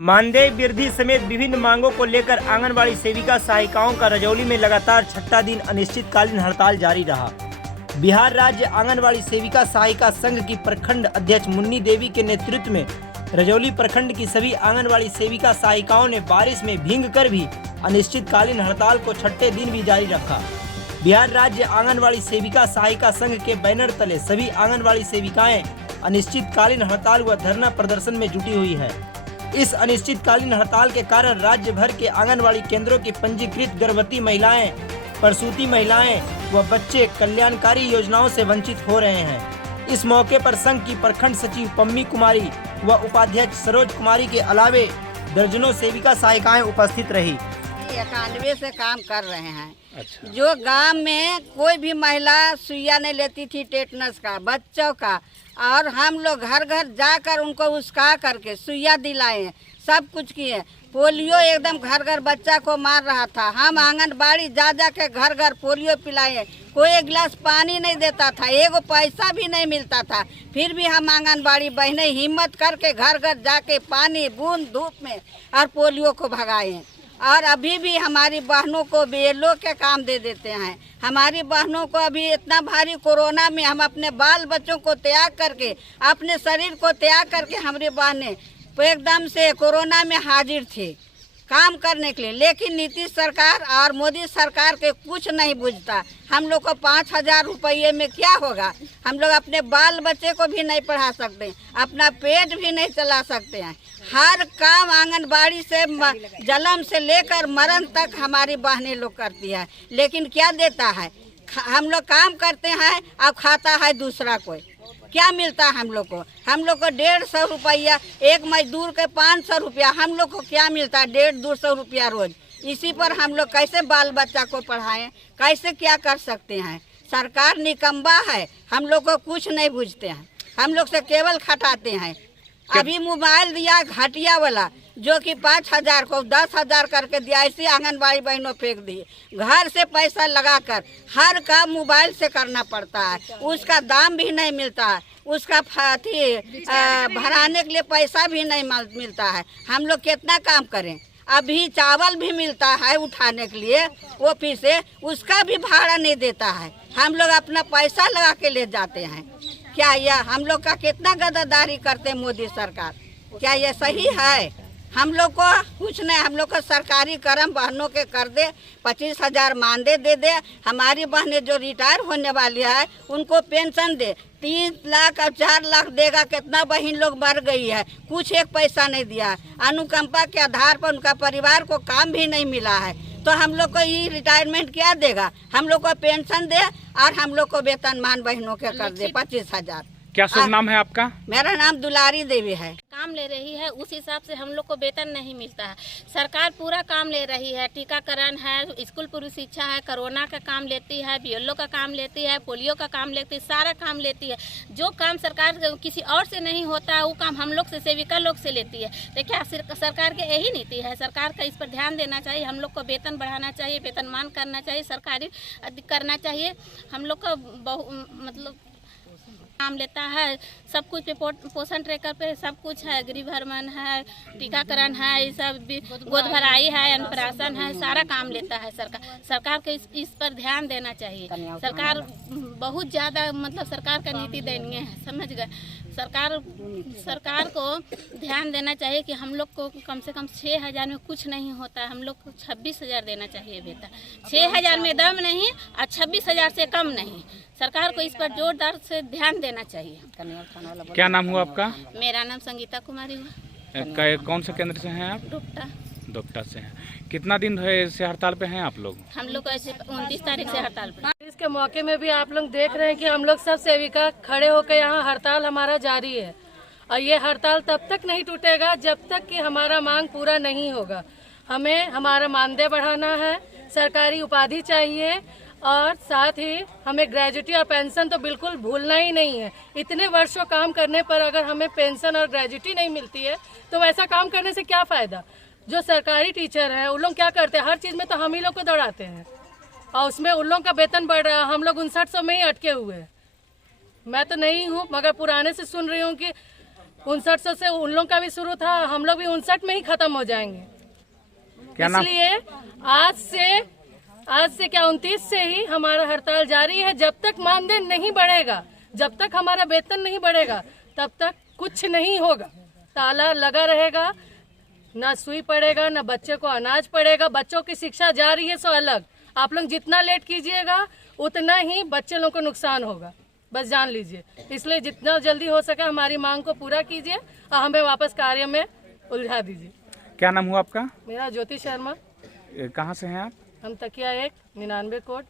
मानदेय वृद्धि समेत विभिन्न मांगों को लेकर आंगनबाड़ी सेविका सहायिकाओं का रजौली में लगातार छठा दिन अनिश्चितकालीन हड़ताल जारी रहा। बिहार राज्य आंगनबाड़ी सेविका सहायिका संघ की प्रखंड अध्यक्ष मुन्नी देवी के नेतृत्व में रजौली प्रखंड की सभी आंगनबाड़ी सेविका सहायिकाओं ने बारिश में भीग कर भी अनिश्चितकालीन हड़ताल को छठे दिन भी जारी रखा। बिहार राज्य आंगनबाड़ी सेविका सहायिका संघ के बैनर तले सभी आंगनबाड़ी सेविकाएं अनिश्चितकालीन हड़ताल व धरना प्रदर्शन में जुटी हुई है। इस अनिश्चितकालीन हड़ताल के कारण राज्य भर के आंगनबाड़ी केंद्रों की पंजीकृत गर्भवती महिलाएं, प्रसूति महिलाएं व बच्चे कल्याणकारी योजनाओं से वंचित हो रहे हैं। इस मौके पर संघ की प्रखंड सचिव पम्मी कुमारी व उपाध्यक्ष सरोज कुमारी के अलावे दर्जनों सेविका सहायिकाएं उपस्थित रही। 91 से काम कर रहे हैं। अच्छा। जो गांव में कोई भी महिला सुइया नहीं लेती थी टेटनस का, बच्चों का, और हम लोग घर घर जाकर उनको उसका करके सुइया दिलाए, सब कुछ किए। पोलियो एकदम घर घर बच्चा को मार रहा था, हम आंगनबाड़ी जा जा के घर घर पोलियो पिलाए। कोई एक गिलास पानी नहीं देता था, एगो पैसा भी नहीं मिलता था, फिर भी हम आंगनबाड़ी बहनें हिम्मत करके घर घर जाके पानी बूंद धूप में और पोलियो को भगाए। और अभी भी हमारी बहनों को BLO के काम दे देते हैं। हमारी बहनों को अभी इतना भारी कोरोना में हम अपने बाल बच्चों को त्याग करके, अपने शरीर को त्याग करके हमारी बहनें एकदम से कोरोना में हाजिर थी काम करने के लिए। लेकिन नीतीश सरकार और मोदी सरकार के कुछ नहीं बुझता। हम लोग को 5,000 रुपये में क्या होगा? हम लोग अपने बाल बच्चे को भी नहीं पढ़ा सकते, अपना पेट भी नहीं चला सकते हैं। हर काम आंगनबाड़ी से जन्म से लेकर मरण तक हमारी बहनें लोग करती है। लेकिन क्या देता है? हम लोग काम करते हैं, अब खाता है दूसरा कोई। क्या मिलता है हम लोग को? हम लोग को 150 रुपया, एक मजदूर के 500 रुपया, हम लोग को क्या मिलता है? 150-200 रुपया रोज। इसी पर हम लोग कैसे बाल बच्चा को पढ़ाएं? कैसे क्या कर सकते हैं? सरकार निकम्बा है, हम लोग को कुछ नहीं बुझते हैं, हम लोग से केवल खटाते हैं। अभी मोबाइल दिया घटिया वाला, जो कि 5,000 को 10,000 करके दिया, ऐसी आंगनबाड़ी बहनों फेंक दी। घर से पैसा लगाकर हर काम मोबाइल से करना पड़ता है, उसका दाम भी नहीं मिलता है, उसका भराने के लिए पैसा भी नहीं मिलता है। हम लोग कितना काम करें? अभी चावल भी मिलता है उठाने के लिए ऑफिस से, उसका भी भाड़ा नहीं देता है। हम लोग अपना पैसा लगा के ले जाते हैं। क्या यह हम लोग का कितना गद्दारी करते मोदी सरकार? क्या यह सही है? हम लोग को कुछ नहीं, हम लोग को सरकारी कर्म बहनों के कर दे, 25,000 मानदेय दे दे। हमारी बहनें जो रिटायर होने वाली है उनको पेंशन दे, 3 लाख और 4 लाख देगा। कितना बहन लोग मर गई है, कुछ एक पैसा नहीं दिया। अनुकंपा के आधार पर उनका परिवार को काम भी नहीं मिला है, तो हम लोग को ये रिटायरमेंट क्या देगा? हम लोग को पेंशन दे और हम लोग को वेतनमान बहनों के कर दे 25,000। क्या शुभ नाम है आपका? मेरा नाम दुलारी देवी है। काम ले रही है, उस हिसाब से हम लोग को वेतन नहीं मिलता है। सरकार पूरा काम ले रही है, टीकाकरण है, स्कूल पूर्व शिक्षा है, कोरोना का काम लेती है, BLO का काम लेती है, पोलियो का काम लेती है, सारा काम लेती है। जो काम सरकार किसी और से नहीं होता है वो काम हम लोग से, सेविका लोग से लेती है। देखिए सरकार की यही नीति है, सरकार का इस पर ध्यान देना चाहिए। हम लोग को वेतन बढ़ाना चाहिए, वेतनमान करना चाहिए, सरकारी करना चाहिए। हम लोग का मतलब काम लेता है, सब कुछ पे पोषण ट्रैकर पे सब कुछ है, गृह भ्रमण है, टीकाकरण है, ये सब गोद भराई है, अन्नप्राशन है, सारा काम लेता है सरकार। सरकार को इस पर ध्यान देना चाहिए। सरकार बहुत ज़्यादा मतलब सरकार का नीति दयनीय है, समझ गए? सरकार को ध्यान देना चाहिए कि हम लोग को कम से कम 6,000 में कुछ नहीं होता है, हम लोग को 26,000 देना चाहिए वेतन। 6,000 में दम नहीं और 26,000 से कम नहीं। सरकार को इस पर जोरदार से ध्यान देना चाहिए। क्या नाम हुआ आपका? मेरा नाम संगीता कुमारी हुआ। कौन से केंद्र से हैं आप? डोक्टा से हैं। कितना दिन से हड़ताल पे हैं आप लोग? हम लोग ऐसे 29 तारीख से हड़ताल पे। इसके मौके में भी आप लोग देख रहे हैं कि हम लोग सब सेविका खड़े होकर यहाँ हड़ताल हमारा जारी है, और ये हड़ताल तब तक नहीं टूटेगा जब तक कि हमारा मांग पूरा नहीं होगा। हमें हमारा मानदेय बढ़ाना है, सरकारी उपाधि चाहिए, और साथ ही हमें ग्रेजुटी और पेंशन तो बिल्कुल भूलना ही नहीं है। इतने वर्षों काम करने पर अगर हमें पेंशन और ग्रेजुटी नहीं मिलती है तो ऐसा काम करने से क्या फ़ायदा? जो सरकारी टीचर हैं उन लोग क्या करते हैं, हर चीज़ में तो हम ही लोग को दौड़ाते हैं, और उसमें उन लोग का वेतन बढ़ रहा है, हम लोग 5900 में ही अटके हुए हैं। मैं तो नहीं हूँ, मगर पुराने से सुन रही हूँ कि 5900 से उन लोग का भी शुरू था, हम लोग भी 59 में ही खत्म हो जाएंगे। क्या नाम? इसलिए आज से क्या 29 से ही हमारा हड़ताल जारी है। जब तक मानदेय नहीं बढ़ेगा, जब तक हमारा वेतन नहीं बढ़ेगा, तब तक कुछ नहीं होगा। ताला लगा रहेगा, ना सुई पड़ेगा, ना बच्चे को अनाज पड़ेगा। बच्चों की शिक्षा जारी है सो अलग, आप लोग जितना लेट कीजिएगा उतना ही बच्चे लोग को नुकसान होगा, बस जान लीजिए। इसलिए जितना जल्दी हो सके हमारी मांग को पूरा कीजिए और हमें वापस कार्य में उलझा दीजिए। क्या नाम हुआ आपका? मेरा ज्योति शर्मा, कहाँ से हैं आप? हम तकिया 1 99 कोट